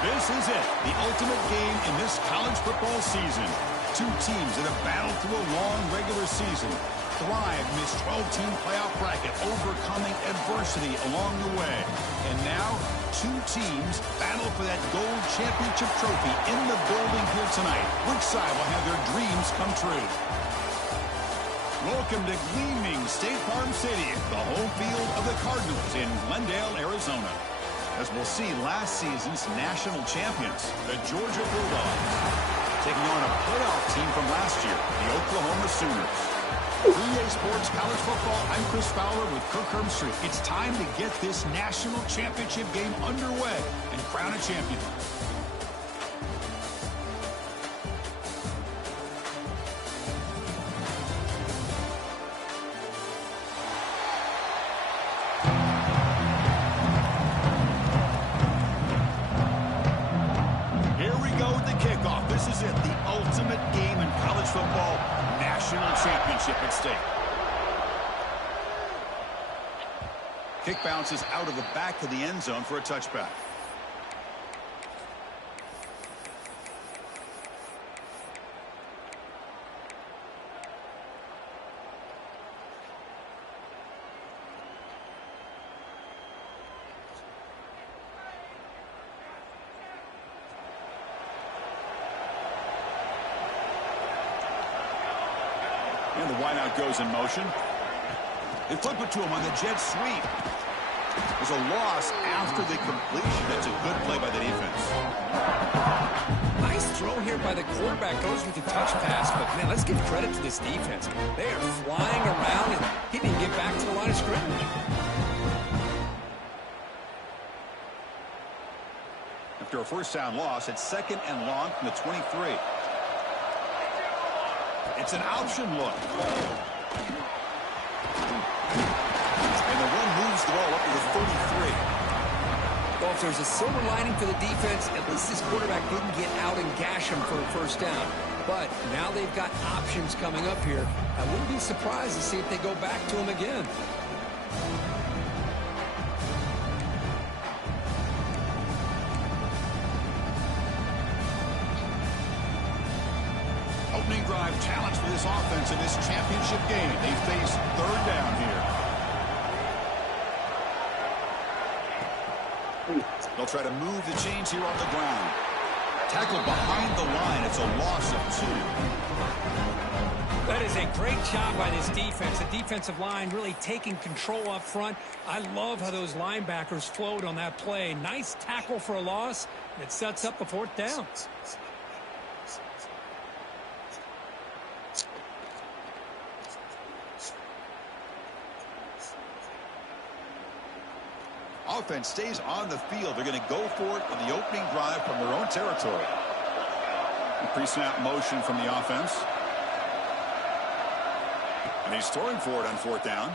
This is it, the ultimate game in this college football season. Two teams that have battled through a long regular season, thrived in this 12-team playoff bracket, overcoming adversity along the way. And now, two teams battle for that gold championship trophy in the building here tonight. Which side will have their dreams come true? Welcome to gleaming State Farm Stadium, the home field of the Cardinals in Glendale, Arizona. As we'll see last season's national champions, the Georgia Bulldogs, taking on a playoff team from last year, the Oklahoma Sooners. EA Sports College Football, I'm Chris Fowler with Kirk Herbstreit. It's time to get this national championship game underway and crown a champion. At stake. Kick bounces out of the back of the end zone for a touchback. And the wideout goes in motion. They flip it to him on the jet sweep. There's a loss after the completion. That's a good play by the defense. Nice throw here by the quarterback. Goes with the touch pass. But, man, let's give credit to this defense. They are flying around, and he didn't get back to the line of scrimmage. After a first down loss, it's 2nd and long from the 23. It's an option look. And the run moves the ball up to the 33. Well, if there's a silver lining for the defense, at least this quarterback didn't get out and gash him for a first down. But now they've got options coming up here. I wouldn't be surprised to see if they go back to him again. Opening drive challenge for this offense in this championship game. They face 3rd down here. They'll try to move the chains here on the ground. Tackled behind the line. It's a loss of 2. That is a great job by this defense. The defensive line really taking control up front. I love how those linebackers flowed on that play. Nice tackle for a loss. It sets up the 4th down. Offense stays on the field. They're going to go for it on the opening drive from their own territory. Pre-snap motion from the offense. And he's throwing for it on 4th down.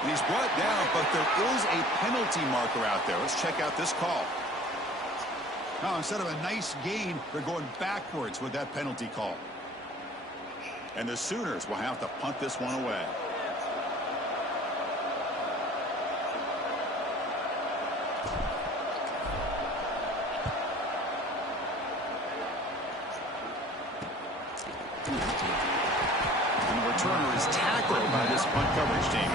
And he's brought down, but there is a penalty marker out there. Let's check out this call. Now, instead of a nice gain, they're going backwards with that penalty call. And the Sooners will have to punt this one away. And the returner is tackled by this punt coverage team.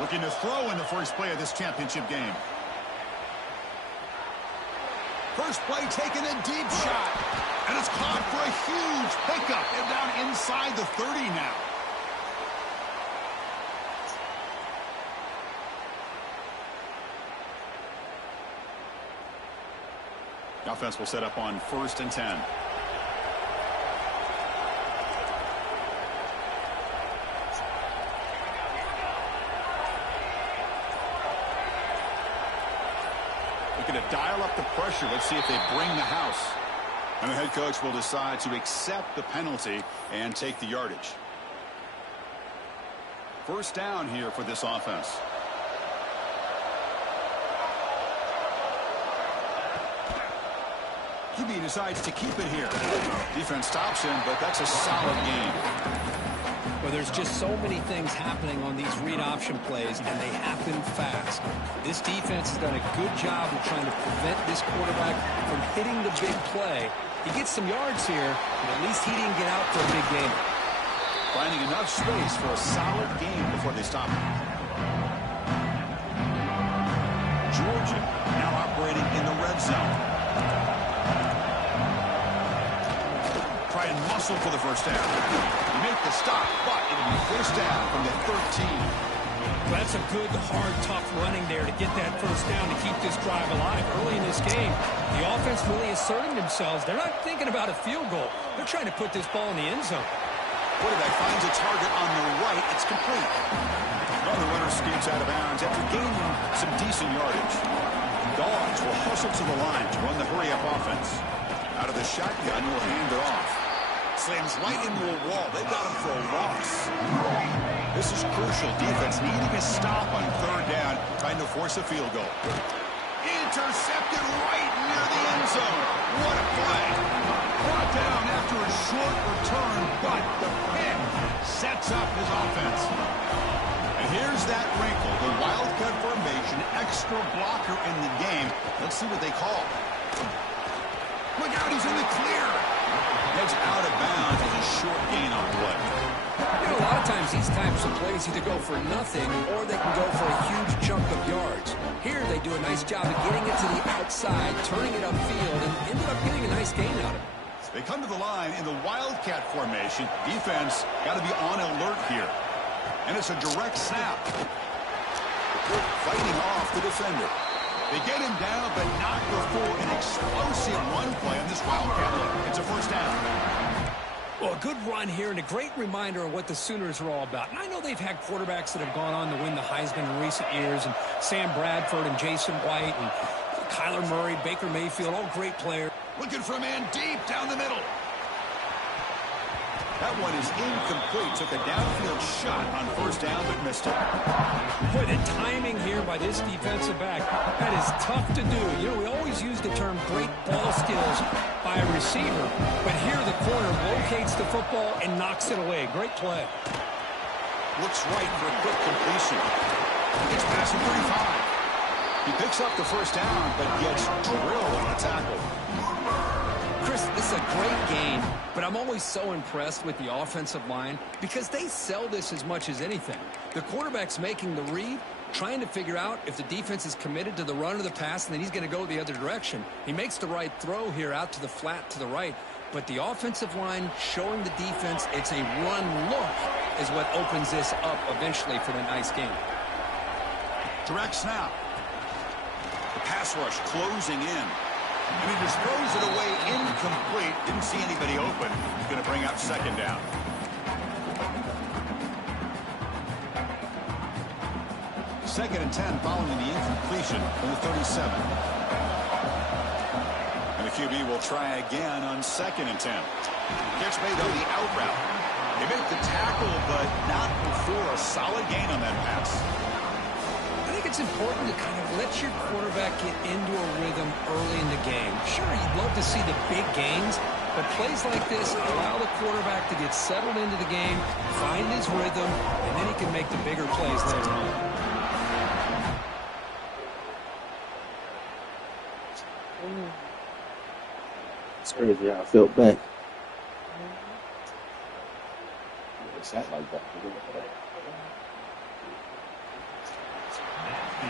Looking to throw in the first play of this championship game. First play taking a deep shot. And it's caught for a huge pickup. And down inside the 30 now. The offense will set up on 1st and 10. Looking to dial up the pressure. Let's see if they bring the house. And the head coach will decide to accept the penalty and take the yardage. First down here for this offense. QB decides to keep it here. Defense stops him, but that's a solid game. Well, there's just so many things happening on these read option plays, and they happen fast. This defense has done a good job of trying to prevent this quarterback from hitting the big play. He gets some yards here, but at least he didn't get out for a big game. Finding enough space for a solid game before they stop him. Georgia now operating in the red zone. Try and muscle for the first down. You make the stop, but it'll be first down from the 13. Well, that's a good, hard, tough running there to get that first down to keep this drive alive early in this game. The offense really asserting themselves. They're not thinking about a field goal. They're trying to put this ball in the end zone. Quarterback finds a target on the right. It's complete. Well, the runner skates out of bounds after gaining some decent yardage. Dogs will hustle to the line to run the hurry-up offense. Out of the shotgun, will hand it off. Slams right into a wall. They've got him for a loss. This is crucial. Defense needing a stop on third down, trying to force a field goal. Intercepted right near the end zone. What a play. Brought down after a short return, but the pick sets up his offense. And here's that wrinkle, the wildcat formation, extra blocker in the game. Let's see what they call. Look out, he's in the clear. Heads out of bounds with a short gain on play. You know, a lot of times these types of plays either go for nothing or they can go for a huge chunk of yards. Here they do a nice job of getting it to the outside, turning it upfield, and ended up getting a nice gain out of it. They come to the line in the wildcat formation. Defense got to be on alert here. And it's a direct snap. Fighting off the defender. They get him down, but not before an explosive run play on this wildcat look. It's a first down. Well, a good run here and a great reminder of what the Sooners are all about. And I know they've had quarterbacks that have gone on to win the Heisman in recent years, and Sam Bradford and Jason White and Kyler Murray, Baker Mayfield, all great players. Looking for a man deep down the middle. That one is incomplete. Took a downfield shot on first down, but missed it. Boy, the timing here by this defensive back, that is tough to do. You know, we always use the term great ball skills by a receiver, but here the corner locates the football and knocks it away. Great play. Looks right for a quick completion. Gets past the 35. He picks up the first down, but gets drilled on the tackle. Chris, this is a great game, but I'm always so impressed with the offensive line because they sell this as much as anything. The quarterback's making the read, trying to figure out if the defense is committed to the run or the pass, and then he's going to go the other direction. He makes the right throw here out to the flat to the right, but the offensive line showing the defense it's a run look is what opens this up eventually for the nice game. Direct snap. The pass rush closing in. And he just throws it away incomplete. Didn't see anybody open. He's going to bring out second down. Second and 10 following the incompletion from the 37. And the QB will try again on second and 10. Catch made on the out route. They make the tackle, but not before a solid gain on that pass. I think it's important to kind of let your quarterback get into a rhythm early in the game. Sure, you'd love to see the big gains, but plays like this allow the quarterback to get settled into the game, find his rhythm, and then he can make the bigger plays later on. It's crazy how I felt back. It's not like that.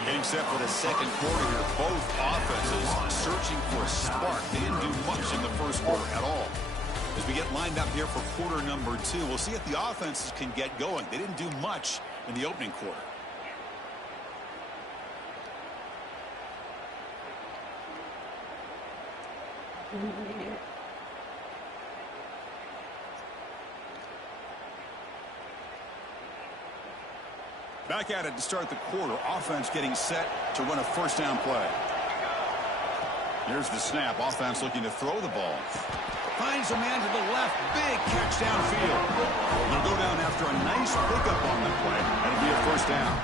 Getting set for the second quarter here. Both offenses searching for a spark. They didn't do much in the first quarter at all. As we get lined up here for quarter number 2, we'll see if the offenses can get going. They didn't do much in the opening quarter. Back at it to start the quarter. Offense getting set to run a first down play. Here's the snap. Offense looking to throw the ball. Finds a man to the left. Big catch downfield. They'll go down after a nice pickup on the play. That'll be a first down.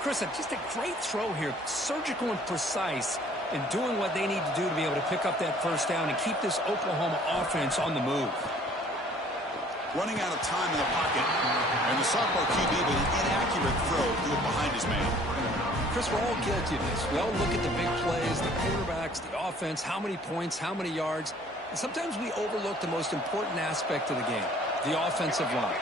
Chris, just a great throw here. Surgical and precise. and doing what they need to do to be able to pick up that first down and keep this Oklahoma offense on the move. Running out of time in the pocket, and the sophomore QB with an inaccurate throw threw it behind his man. Chris, we're all guilty of this. We all look at the big plays, the quarterbacks, the offense, how many points, how many yards. And sometimes we overlook the most important aspect of the game, the offensive line.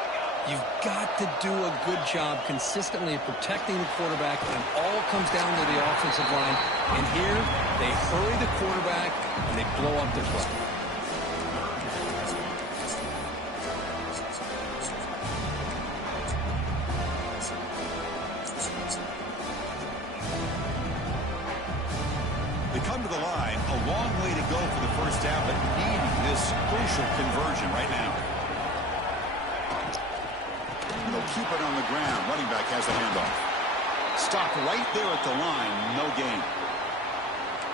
You've got to do a good job consistently of protecting the quarterback, and it all comes down to the offensive line. And here, they hurry the quarterback, and they blow up the play. Come to the line, a long way to go for the first down, but needing this crucial conversion right now. They'll keep it on the ground. Running back has the handoff. Stopped right there at the line. No gain.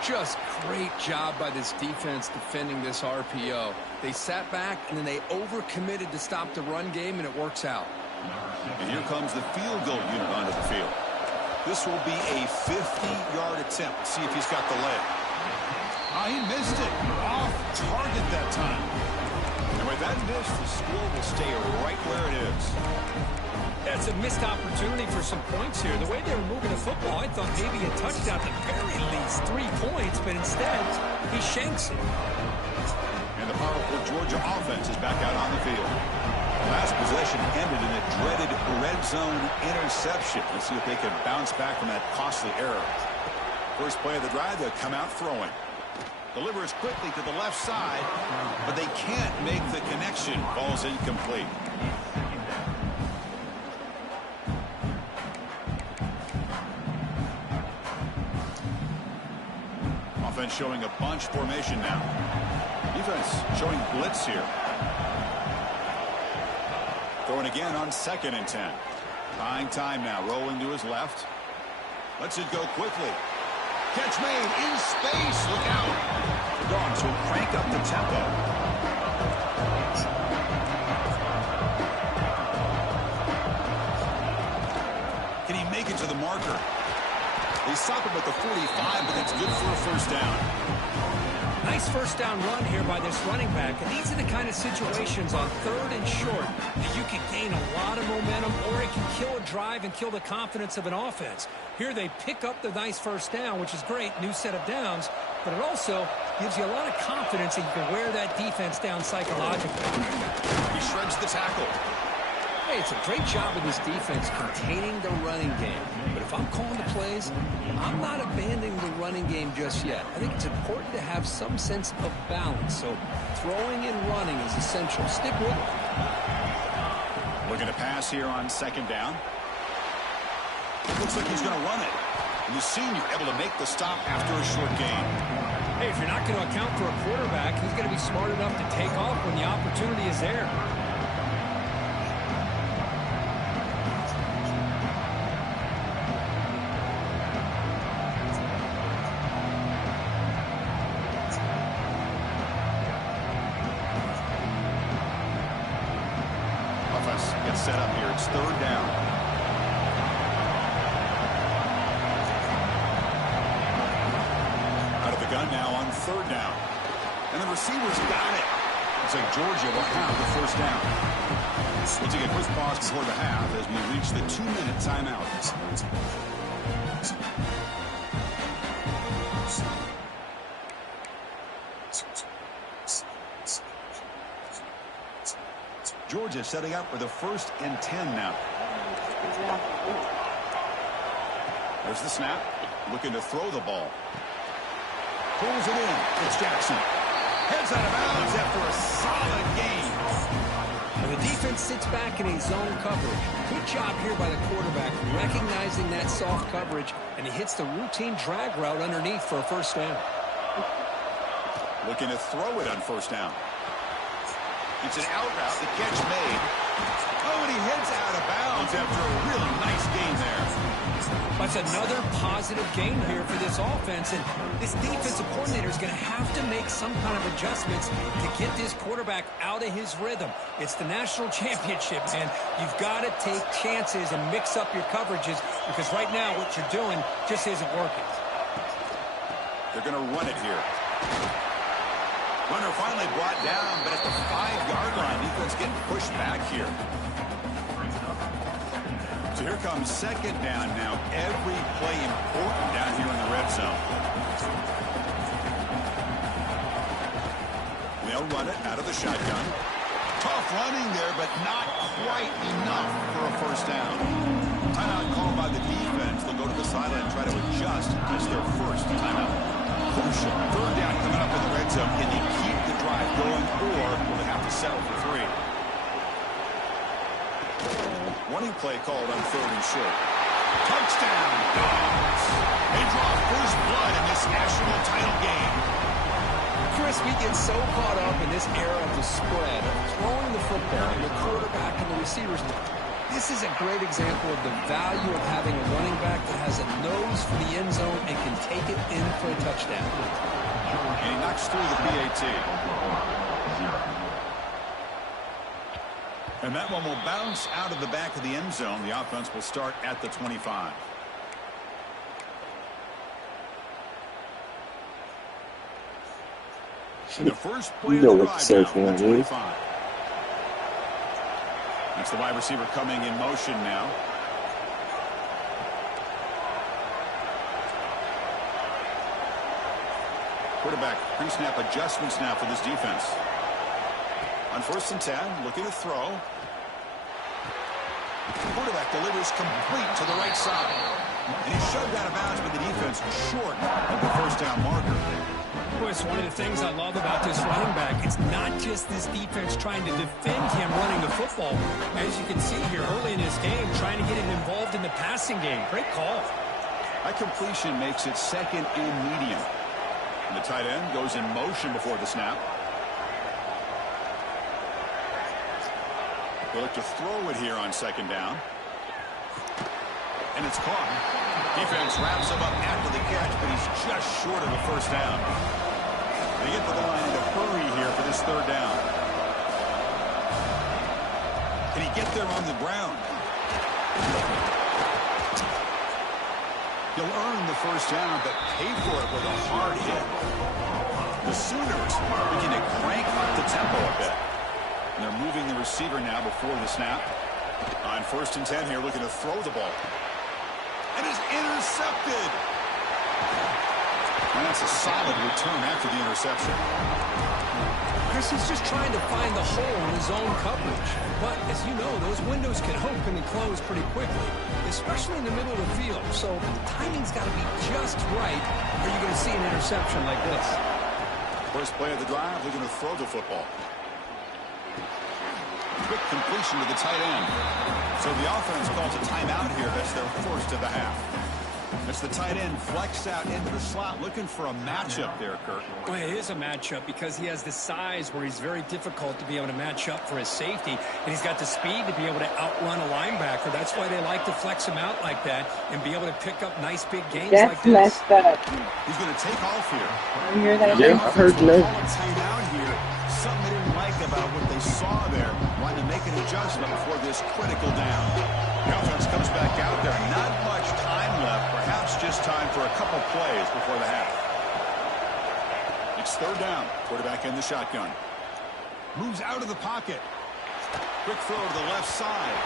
Just great job by this defense defending this RPO. They sat back, and then they overcommitted to stop the run game, and it works out. And here comes the field goal unit onto the field. This will be a 50-yard attempt. See if he's got the leg. He missed it. Off target that time. And with that miss, the score will stay right where it is. That's a missed opportunity for some points here. The way they were moving the football, I thought maybe a touchdown, at the very least 3 points, but instead, he shanks it. And the powerful Georgia offense is back out on the field. Last possession ended in a dreaded red zone interception. Let's see if they can bounce back from that costly error. First play of the drive, they'll come out throwing. Delivers quickly to the left side, but they can't make the connection. Ball's incomplete. Offense showing a bunch formation now. Defense showing blitz here. Throwing again on 2nd and 10. Buying time now. Rolling to his left. Lets it go quickly. Catch made in space. Look out. The Dogs will crank up the tempo. Can he make it to the marker? They stop him at the 45, but it's good for a first down. Nice first down run here by this running back. And these are the kind of situations on 3rd and short that you can gain a lot of momentum, or it can kill a drive and kill the confidence of an offense. Here they pick up the nice first down, which is great, new set of downs, but it also gives you a lot of confidence that you can wear that defense down psychologically. He shreds the tackle. Hey, it's a great job of this defense containing the running game. But if I'm calling the plays, I'm not abandoning the running game just yet. I think it's important to have some sense of balance. So throwing and running is essential. Stick with it. Looking to pass here on 2nd down. Looks like he's going to run it. And the senior able to make the stop after a short gain. Hey, if you're not going to account for a quarterback, he's going to be smart enough to take off when the opportunity is there. Gets set up here. It's 3rd down. Out of the gun now on 3rd down. And the receivers got it. Looks like Georgia will have the first down. We'll take a quick pause before the half as we reach the 2-minute timeout. Georgia setting up for the 1st and 10 now. There's the snap. Looking to throw the ball. Pulls it in. It's Jackson. Heads out of bounds after a solid game. And the defense sits back in a zone coverage. Good job here by the quarterback, recognizing that soft coverage, and he hits the routine drag route underneath for a first down. Looking to throw it on 1st down. It's an out route. The catch made. Oh, and he heads out of bounds after a really nice gain there. That's another positive gain here for this offense, and this defensive coordinator is going to have to make some kind of adjustments to get this quarterback out of his rhythm. It's the national championship, man. You've got to take chances and mix up your coverages, because right now what you're doing just isn't working. They're going to run it here. Runner finally brought down, but at the 5-yard line, defense getting pushed back here. So here comes second down now. Every play important down here in the red zone. They'll run it out of the shotgun. Tough running there, but not quite enough for a first down. Timeout called by the defense. They'll go to the sideline and try to adjust. That's their first timeout. Crucial. Third down coming up in the red zone. Can they keep the drive going, or will they have to settle for 3? Running play called on 3rd and short. Touchdown, Dogs. They draw first blood in this national title game. Chris, we get so caught up in this era of the spread, of throwing the football, and the quarterback and the receivers. This is a great example of the value of having a running back that has a nose for the end zone and can take it in for a touchdown. And he knocks through the PAT. And that one will bounce out of the back of the end zone. The offense will start at the 25. And the first play of the drive now at the 25. That's the wide receiver coming in motion now. Quarterback pre-snap adjustments now for this defense. On 1st and 10, looking to throw. The quarterback delivers complete to the right side. And he's shoved out of bounds, but the defense short of the first down marker. Boy, it's one of the things I love about this running back. It's not just this defense trying to defend him running the football. As you can see here early in this game, trying to get him involved in the passing game. Great call. That completion makes it 2nd and medium. And the tight end goes in motion before the snap. They look to throw it here on 2nd down. And it's caught. Defense wraps him up after the catch, but he's just short of the first down. They get to the line in a hurry here for this 3rd down. Can he get there on the ground? He'll earn the first down, but pay for it with a hard hit. The Sooners begin to crank up the tempo a bit. And they're moving the receiver now before the snap. On 1st and 10 here, looking to throw the ball. And is intercepted. And that's a solid return after the interception. Chris is just trying to find the hole in his own coverage. But as you know, those windows can open and close pretty quickly, especially in the middle of the field. So the timing's got to be just right, or you're going to see an interception like this. First play of the drive, looking to throw the football. Quick completion to the tight end. So the offense calls a timeout here. That's their first of the half. It's the tight end flexed out into the slot, looking for a matchup there, Kirk. Well, it is a matchup because he has the size where he's very difficult to be able to match up for his safety, and he's got the speed to be able to outrun a linebacker. That's why they like to flex him out like that and be able to pick up nice big gains like this. That's messed up. He's going to take off here. You hear that? Yeah, I heard that. Timeout here. Something they didn't like about what they saw there. Wanting to make an adjustment before this critical down. The offense comes back out there. Not much time left. Perhaps just time for a couple plays before the half. It's 3rd down. Quarterback in the shotgun. Moves out of the pocket. Quick throw to the left side.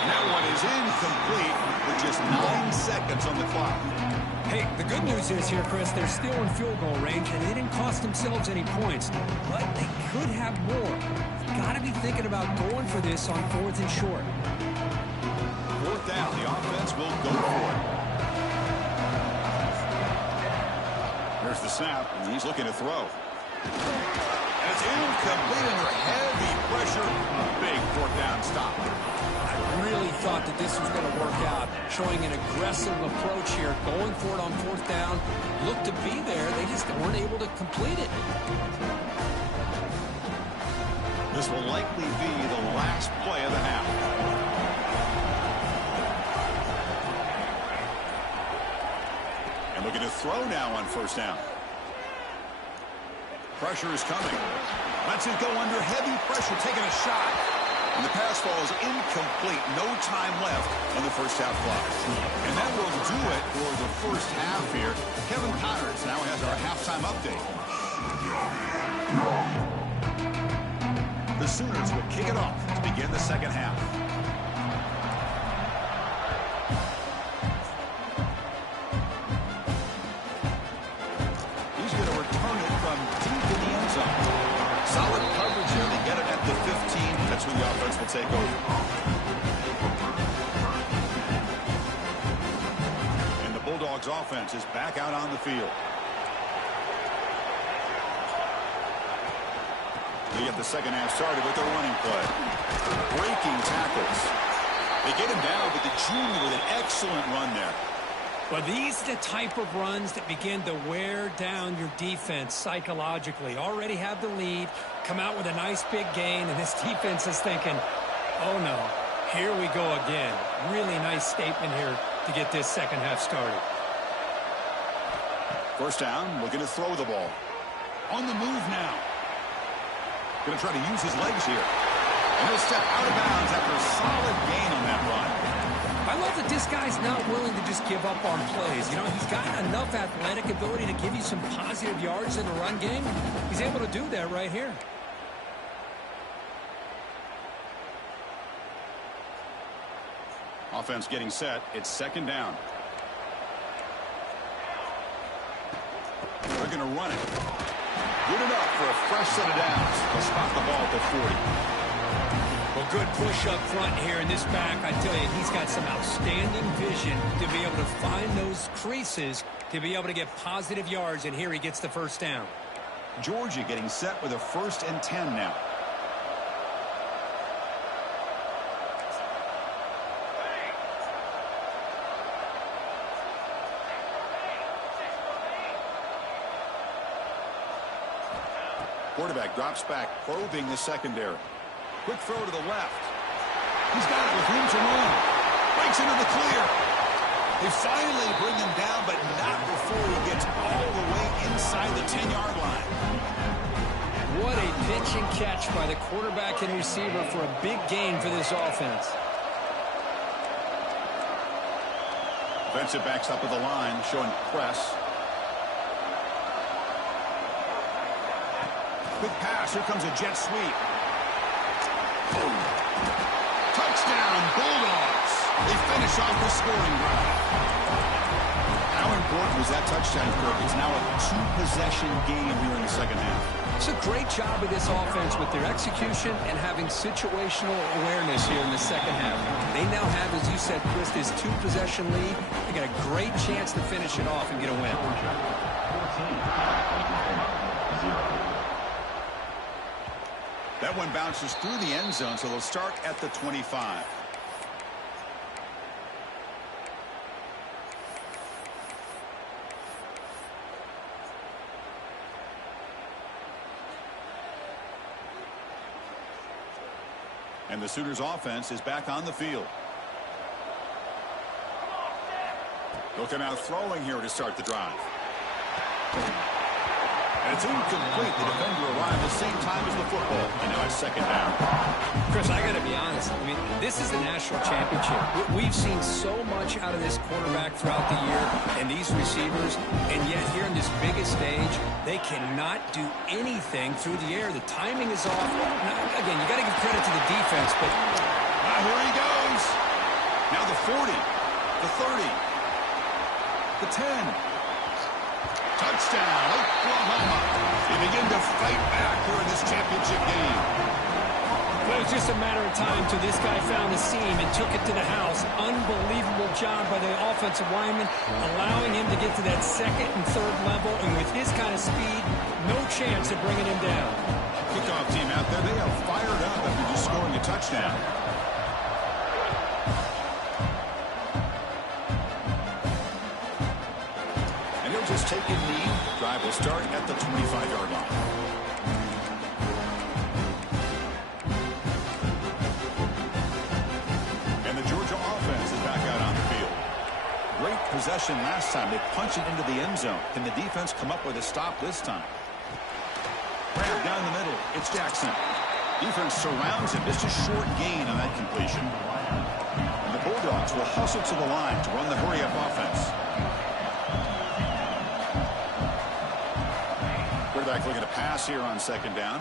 And that one is incomplete with just 9 seconds on the clock. Hey, the good news is here, Chris, they're still in field goal range, and they didn't cost themselves any points. But they could have more. You've got to be thinking about going for this on 4th and short. 4th down, the offense will go for it. There's the snap, and he's looking to throw. And it's incomplete under heavy pressure. A big 4th down stop. I really thought that this was going to work out, showing an aggressive approach here, going for it on 4th down. Looked to be there. They just weren't able to complete it. This will likely be the last play of the half. And looking to throw now on 1st down. Pressure is coming. Lets it go under heavy pressure, taking a shot. And the pass falls incomplete. No time left on the first half clock. And that will do it for the first half here. Kevin Connors now has our halftime update. The Sooners will kick it off to begin the second half. He's going to return it from deep in the end zone. Solid coverage here. They get it at the 15. That's where the offense will take over. And the Bulldogs offense is back out on the field. They get the second half started with their running play. Breaking tackles. They get him down, but the junior with an excellent run there. Well, these are the type of runs that begin to wear down your defense psychologically. Already have the lead, come out with a nice big gain, and this defense is thinking, oh no, here we go again. Really nice statement here to get this second half started. First down, looking to throw the ball. On the move now. Going to try to use his legs here. And he'll step out of bounds after a solid gain on that run. I love that this guy's not willing to just give up on plays. You know, he's got enough athletic ability to give you some positive yards in the run game. He's able to do that right here. Offense getting set. It's second down. They're going to run it. Good enough for a fresh set of downs. They'll spot the ball at the 40. Well, good push up front here in this back. I tell you, he's got some outstanding vision to be able to find those creases to be able to get positive yards, and here he gets the first down. Georgia getting set with a 1st and 10 now. Quarterback drops back, probing the secondary. Quick throw to the left. He's got it with room to run. Breaks into the clear. They finally bring him down, but not before he gets all the way inside the 10-yard line. What a pitch and catch by the quarterback and receiver for a big gain for this offense. Defensive backs up at the line, showing press. Quick pass. Here comes a jet sweep. Touchdown, Bulldogs. They finish off the scoring drive. How important was that touchdown, Kirk? It's now a 2-possession game here in the second half. It's a great job of this offense with their execution and having situational awareness here in the second half. They now have, as you said, Chris, this 2-possession lead. They got a great chance to finish it off and get a win. That one bounces through the end zone, so they'll start at the 25. And the Sooners offense is back on the field. Looking out throwing here to start the drive. And it's incomplete. The defender arrived the same time as the football. And now it's second down. Chris, I got to be honest. I mean, this is a national championship. We've seen so much out of this quarterback throughout the year and these receivers. And yet here on this biggest stage, they cannot do anything through the air. The timing is off. Now, again, you got to give credit to the defense, but here he goes. Now the 40, the 30, the 10. Touchdown, Oklahoma. They begin to fight back here in this championship game. Well, it was just a matter of time till this guy found the seam and took it to the house. Unbelievable job by the offensive lineman, allowing him to get to that second and third level. And with his kind of speed, no chance of bringing him down. Kickoff team out there, they are fired up after just scoring a touchdown. Just taking knee. Drive will start at the 25-yard line. And the Georgia offense is back out on the field. Great possession last time. They punch it into the end zone. Can the defense come up with a stop this time? Grab down the middle. It's Jackson. Defense surrounds him. Just a short gain on that completion. And the Bulldogs will hustle to the line to run the hurry-up offense. Quarterback looking to pass here on second down.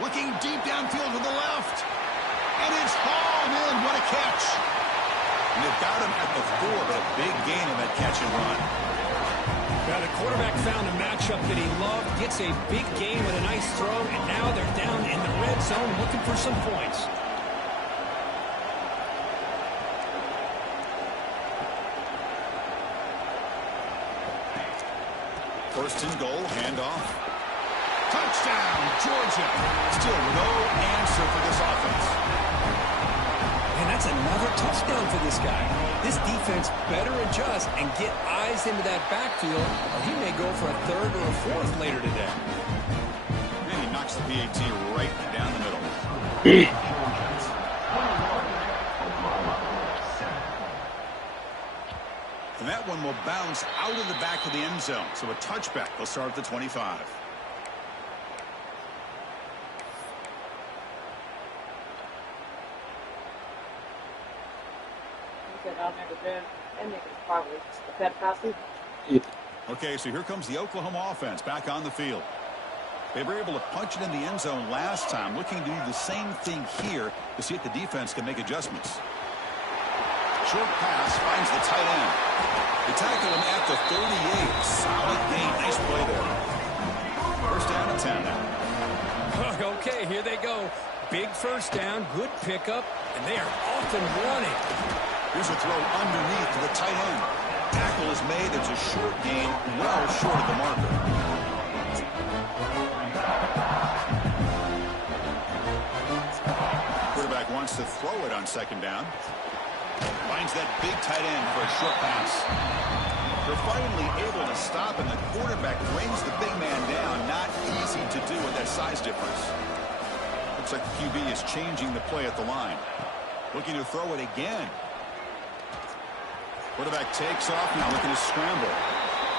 Looking deep downfield to the left. And it's hauled in. What a catch. And they've got him at the 4, but a big gain on that catch and run. Now the quarterback found a matchup that he loved, gets a big gain with a nice throw, and now they're down in the red zone looking for some points. First and goal, handoff. Touchdown, Georgia. Still no answer for this offense. And that's another touchdown for this guy. This defense better adjust and get eyes into that backfield, or he may go for a third or a fourth later today. And he knocks the PAT right down the middle. And that one will bounce out of the back of the end zone. So a touchback will start at the 25. Okay, so here comes the Oklahoma offense back on the field. They were able to punch it in the end zone last time, looking to do the same thing here to see if the defense can make adjustments. Short pass finds the tight end. They tackle him at the 38. Solid gain. Nice play there. First down and 10 now. Okay, here they go. Big first down, good pickup, and they are off and running. Here's a throw underneath to the tight end. Tackle is made. It's a short gain, well short of the marker. Quarterback wants to throw it on second down. Finds that big tight end for a short pass. They're finally able to stop, and the quarterback brings the big man down. Not easy to do with that size difference. Looks like the QB is changing the play at the line. Looking to throw it again. Quarterback takes off now, looking to scramble.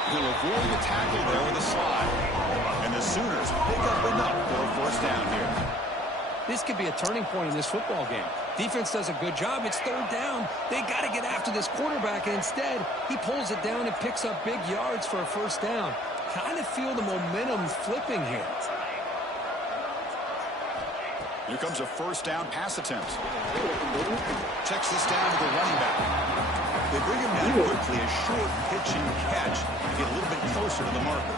He'll avoid the tackle there with a slide. And the Sooners pick up enough for a first down here. This could be a turning point in this football game. Defense does a good job. It's third down. They got to get after this quarterback, and instead, he pulls it down and picks up big yards for a first down. Kind of feel the momentum flipping here. Here comes a first down pass attempt. Checks this down to the running back. They bring him down quickly, a short pitch and catch to get a little bit closer to the marker.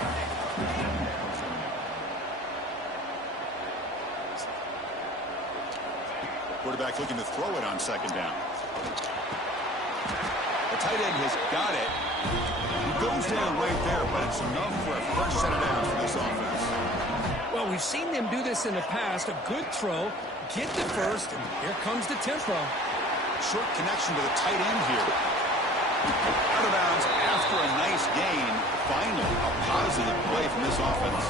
Quarterback looking to throw it on second down. The tight end has got it. He goes down right there, but it's enough for a fresh set of downs for this offense. Well, we've seen them do this in the past. A good throw, get the first, and here comes the tempo. Short connection to the tight end here. Out of bounds after a nice gain. Finally, a positive play from this offense.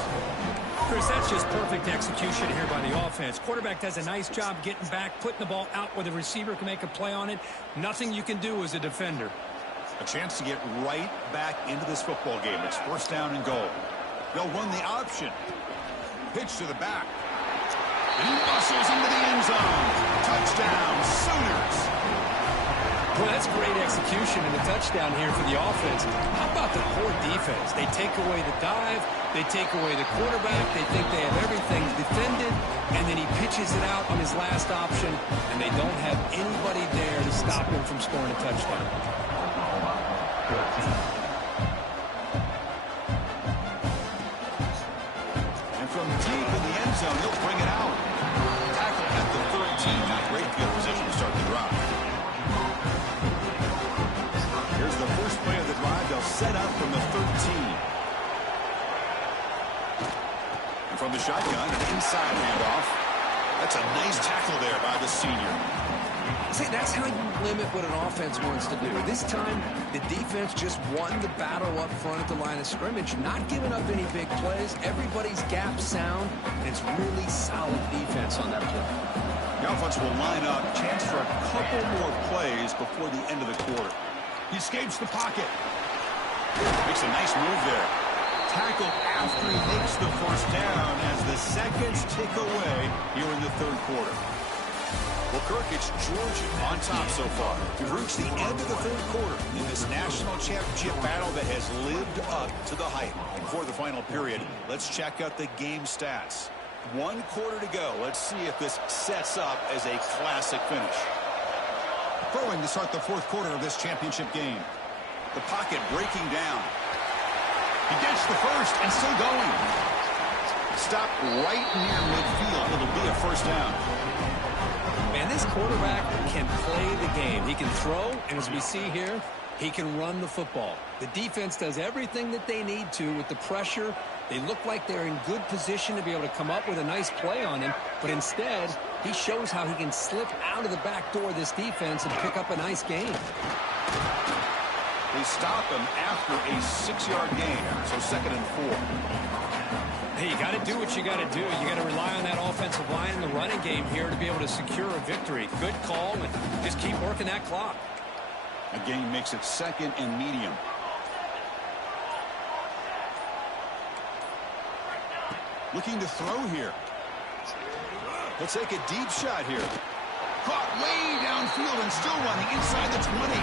Chris, that's just perfect execution here by the offense. Quarterback does a nice job getting back, putting the ball out where the receiver can make a play on it. Nothing you can do as a defender. A chance to get right back into this football game. It's first down and goal. They'll run the option. Pitch to the back. And he muscles into the end zone. Touchdown, Sooners. Well, that's great execution and a touchdown here for the offense. How about the poor defense? They take away the dive. They take away the quarterback. They think they have everything defended. And then he pitches it out on his last option. And they don't have anybody there to stop him from scoring a touchdown. And from deep in the end zone, he'll bring it out. Tackle at the 13. Not great field position to start the drive. Here's the first play of the drive. They'll set up from the 13. And from the shotgun, an inside handoff. That's a nice tackle there by the senior. See, that's how you limit what an offense wants to do. This time, the defense just won the battle up front at the line of scrimmage, not giving up any big plays. Everybody's gap sound, and it's really solid defense on that play. The offense will line up. Chance for a couple more plays before the end of the quarter. He escapes the pocket. Makes a nice move there. tackle after he makes the first down as the seconds tick away here in the third quarter. Well, Kirk, it's Georgia on top so far. We've reached the end of the third quarter in this national championship battle that has lived up to the hype. Before the final period, let's check out the game stats. 1 quarter to go. Let's see if this sets up as a classic finish. Throwing to start the fourth quarter of this championship game. The pocket breaking down. He gets the first and still going. Stop right near midfield. It'll be a first down. Man, this quarterback can play the game. He can throw, and as we see here, he can run the football. The defense does everything that they need to with the pressure. They look like they're in good position to be able to come up with a nice play on him, but instead, he shows how he can slip out of the back door of this defense and pick up a nice gain. They stop him after a 6-yard gain, so 2nd and 4. Hey, you got to do what you got to do. You got to rely on that offensive line in the running game here to be able to secure a victory. Good call, and just keep working that clock. A gain makes it 2nd and medium. Looking to throw here. He'll take a deep shot here. Caught way downfield and still running inside the 20.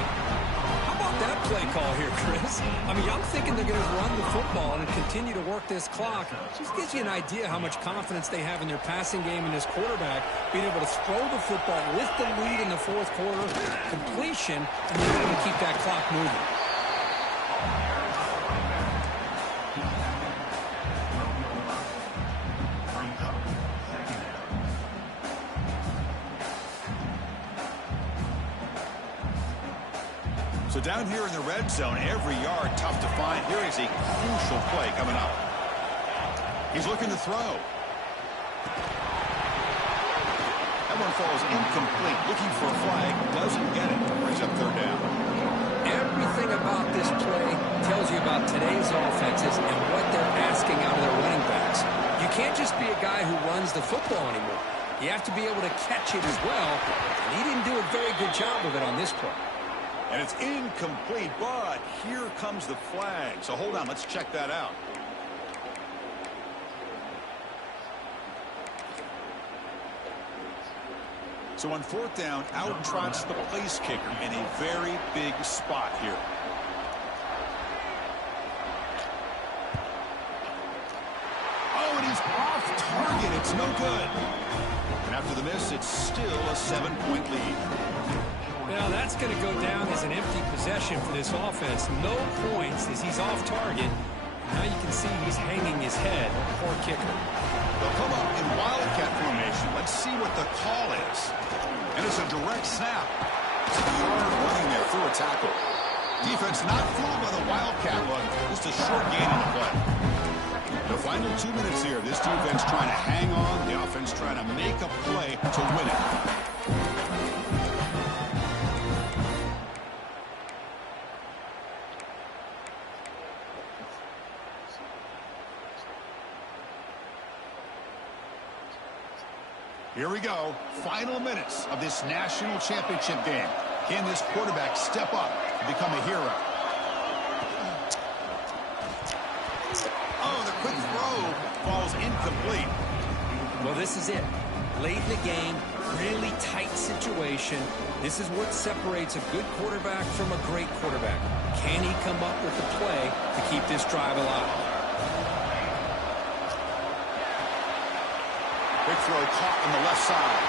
How about that play call here, Chris? I mean, I'm thinking they're going to run the football and continue to work this clock. Just gives you an idea how much confidence they have in their passing game and this quarterback being able to throw the football with the lead in the fourth quarter, completion, and they're able to keep that clock moving. So down here in the red zone, every yard tough to find. Here is a crucial play coming up. He's looking to throw. That one falls incomplete. Looking for a flag. Doesn't get it. Brings up 3rd down. Everything about this play tells you about today's offenses and what they're asking out of their running backs. You can't just be a guy who runs the football anymore. You have to be able to catch it as well, and he didn't do a very good job of it on this play. And it's incomplete, but here comes the flag. So hold on, let's check that out. So on 4th down, out trots the place kicker in a very big spot here. Oh, and he's off target. It's no good. And after the miss, it's still a 7-point lead. Well, that's going to go down as an empty possession for this offense. No points as he's off target. Now you can see he's hanging his head. Poor kicker. They'll come up in wildcat formation. Let's see what the call is. And it's a direct snap. It's hard running there through a tackle. Defense not fooled by the wildcat look. Just a short gain on the play. The final 2 minutes here. This defense trying to hang on. The offense trying to make a play to win it. Here we go. Final minutes of this national championship game. Can this quarterback step up and become a hero? Oh, the quick throw falls incomplete. Well, this is it. Late in the game, really tight situation. This is what separates a good quarterback from a great quarterback. Can he come up with the play to keep this drive alive? Quick throw caught on the left side.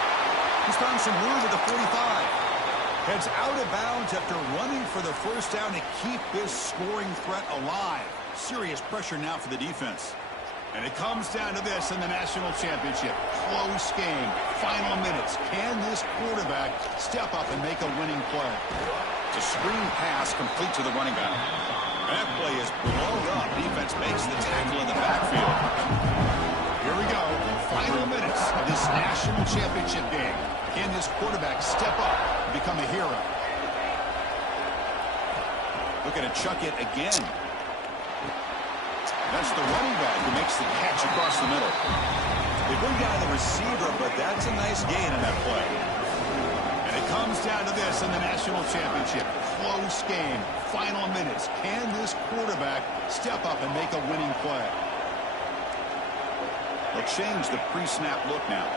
He's found some room at the 45. Heads out of bounds after running for the first down to keep this scoring threat alive. Serious pressure now for the defense. And it comes down to this in the national championship. Close game. Final minutes. Can this quarterback step up and make a winning play? It's a screen pass complete to the running back. That play is blown up. Defense makes the tackle in the backfield. Here we go. Final minutes of this national championship game. Can this quarterback step up and become a hero? Looking to chuck it again. That's the running back who makes the catch across the middle. They bring down the receiver, but that's a nice gain on that play. And it Comes down to this in the national championship. Close game. Final minutes. Can this quarterback step up and make a winning play? They'll change the pre-snap look now.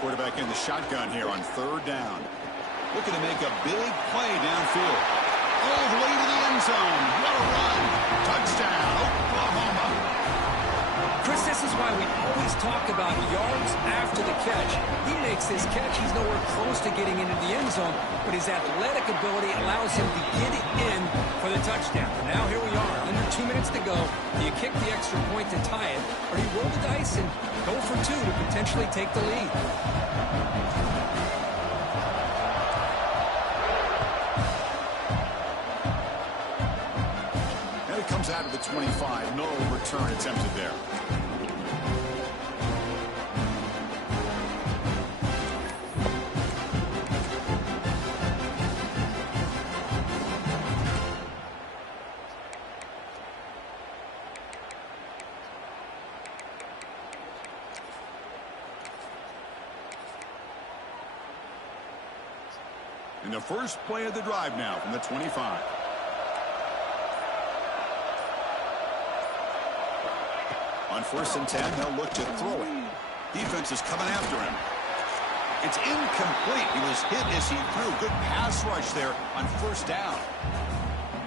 Quarterback in the shotgun here on third down. Looking to make a big play downfield. All the way to the end zone. What a run. Touchdown, Oklahoma. Chris, this is why we always talk about yards after the catch. He makes this catch. He's nowhere close to getting into the end zone, but his athletic ability allows him to get it in for the touchdown. And now here we are, under 2 minutes to go. Do you kick the extra point to tie it, or do you roll the dice and go for two to potentially take the lead? And it comes out of the 25. No return attempted there. In the first play of the drive now from the 25. On 1st and 10, they'll look to throw it. Defense is coming after him. It's incomplete. He was hit as he threw. Good pass rush there on 1st down.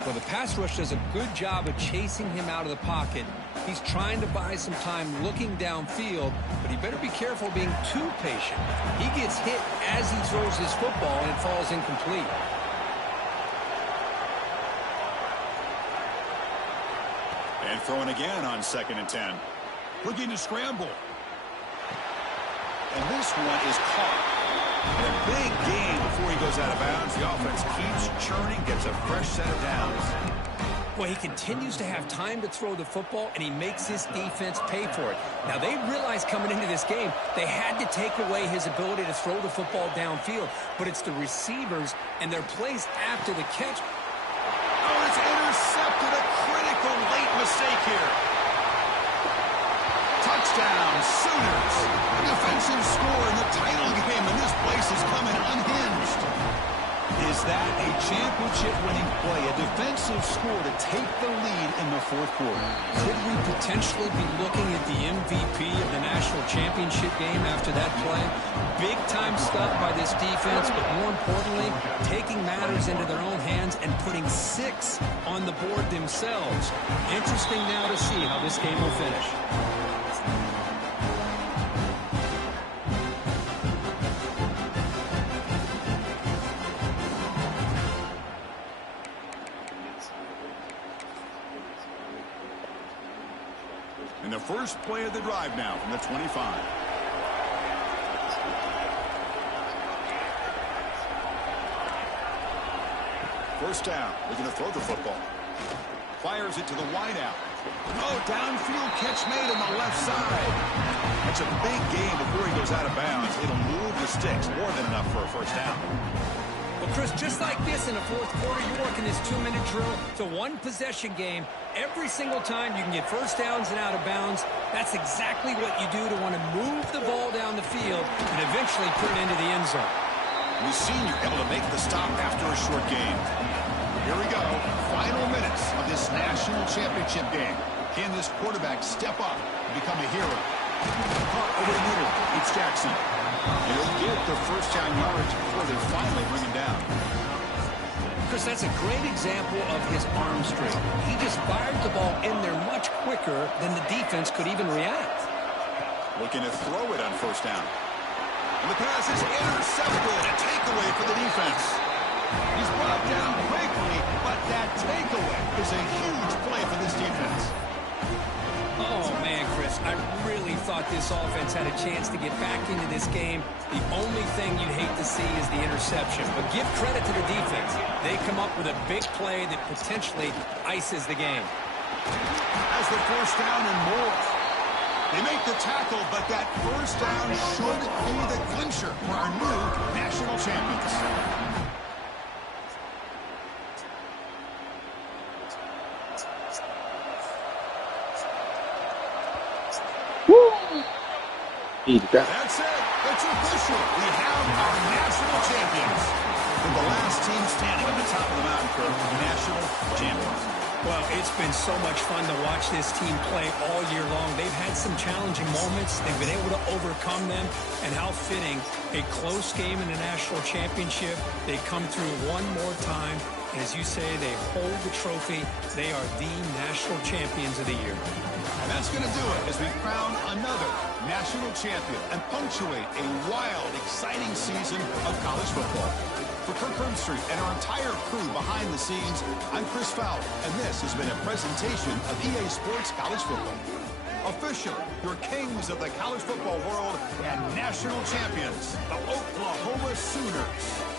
Well, the pass rush does a good job of chasing him out of the pocket. He's trying to buy some time looking downfield, but he better be careful being too patient. He gets hit as he throws his football, and it falls incomplete. And throwing again on 2nd and 10. Looking to scramble. And this one is caught. And a big gain before he goes out of bounds. The offense keeps churning, gets a fresh set of downs. Boy, he continues to have time to throw the football, and he makes his defense pay for it. Now, they realized coming into this game they had to take away his ability to throw the football downfield, but it's the receivers and their plays after the catch. Oh, it's intercepted. A critical late mistake here. Touchdown, Sooners. A defensive score in the title game, and this place is coming unhinged. Is that a championship-winning play, a defensive score to take the lead in the 4th quarter? Could we potentially be looking at the MVP of the national championship game after that play? Big-time stuff by this defense, but more importantly, taking matters into their own hands and putting 6 on the board themselves. Interesting now to see how this game will finish. In the first play of the drive now from the 25. First down. Looking to throw the football. Fires it to the wideout. Oh, downfield catch made on the left side. That's a big gain before he goes out of bounds. It'll move the sticks. More than enough for a first down. Well, Chris, just like this in the 4th quarter, you're working this 2-minute drill. It's a one-possession game. Every single time you can get first downs and out of bounds. That's exactly what you do to want to move the ball down the field and eventually put it into the end zone. We've seen you able to make the stop after a short game. Here we go. Final minutes of this national championship game. Can this quarterback step up and become a hero? Caught over the middle. It's Jackson. He'll get the first down yards before they finally bring him down. Chris, that's a great example of his arm strength. He just fired the ball in there much quicker than the defense could even react. Looking to throw it on first down. And the pass is intercepted. A takeaway for the defense. He's brought down quickly, but that takeaway is a huge play for this defense. Oh, man, Chris, I really thought this offense had a chance to get back into this game. The only thing you'd hate to see is the interception. But give credit to the defense. They come up with a big play that potentially ices the game. As the first down and more. They make the tackle, but that first down should be the clincher for our new national champions. Eat that. That's it. It's official. We have our national champions. And the last team standing at the top of the mountain for national champions. Well, it's been so much fun to watch this team play all year long. They've had some challenging moments. They've been able to overcome them. And how fitting, a close game in the national championship. They come through one more time. And as you say, they hold the trophy. They are the national champions of the year. And that's going to do it as we crown another national champion and punctuate a wild, exciting season of college football. For Kirk Herbstreit and our entire crew behind the scenes, I'm Chris Fowler, and this has been a presentation of EA Sports College Football. Officially, your kings of the college football world and national champions, the Oklahoma Sooners.